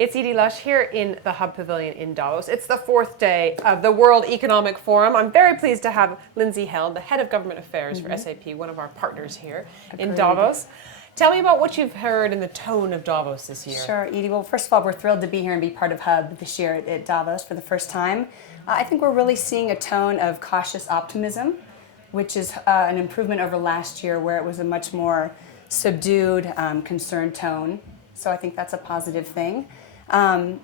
It's Edie Lush here in the Hub Pavilion in Davos. It's the fourth day of the World Economic Forum. I'm very pleased to have Lindsey Held, the Head of Government Affairs for SAP, one of our partners here in Davos. Tell me about what you've heard in the tone of Davos this year. Sure, Edie. Well, first of all, we're thrilled to be here and be part of Hub this year at Davos for the first time. I think we're really seeing a tone of cautious optimism, which is an improvement over last year where it was a much more subdued, concerned tone. So I think that's a positive thing. And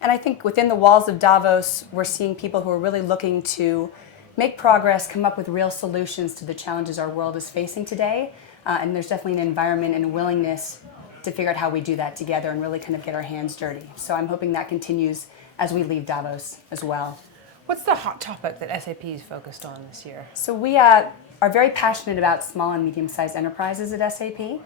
I think within the walls of Davos, we're seeing people who are really looking to make progress, come up with real solutions to the challenges our world is facing today. And there's definitely an environment and a willingness to figure out how we do that together and really kind of get our hands dirty. So I'm hoping that continues as we leave Davos as well. What's the hot topic that SAP is focused on this year? So we are very passionate about small and medium-sized enterprises at SAP.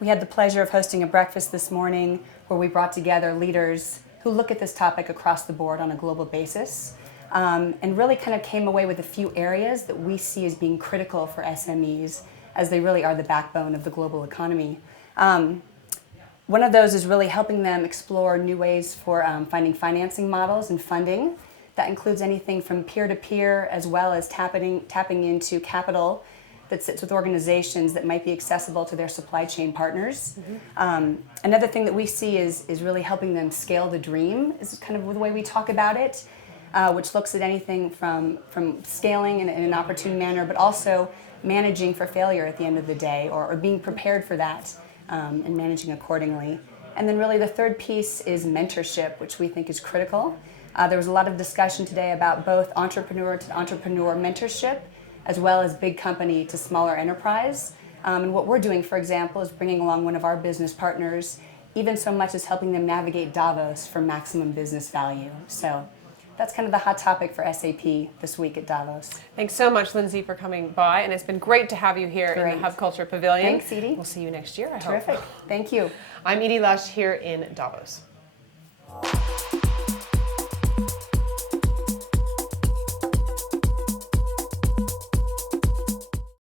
We had the pleasure of hosting a breakfast this morning where we brought together leaders who look at this topic across the board on a global basis, and really kind of came away with a few areas that we see as being critical for SMEs, as they really are the backbone of the global economy. One of those is really helping them explore new ways for finding financing models and funding. That includes anything from peer-to-peer as well as tapping into capital that sits with organizations that might be accessible to their supply chain partners. Another thing that we see is really helping them scale the dream, is kind of the way we talk about it, which looks at anything from scaling in an opportune manner, but also managing for failure at the end of the day, or being prepared for that and managing accordingly. And then really the third piece is mentorship, which we think is critical. There was a lot of discussion today about both entrepreneur to entrepreneur mentorship, as well as big company to smaller enterprise. And what we're doing, for example, is bringing along one of our business partners, even so much as helping them navigate Davos for maximum business value. So that's kind of the hot topic for SAP this week at Davos. Thanks so much, Lindsey, for coming by, and it's been great to have you here in the Hub Culture Pavilion. Thanks, Edie. We'll see you next year, I hope. Terrific. Thank you. I'm Edie Lush here in Davos.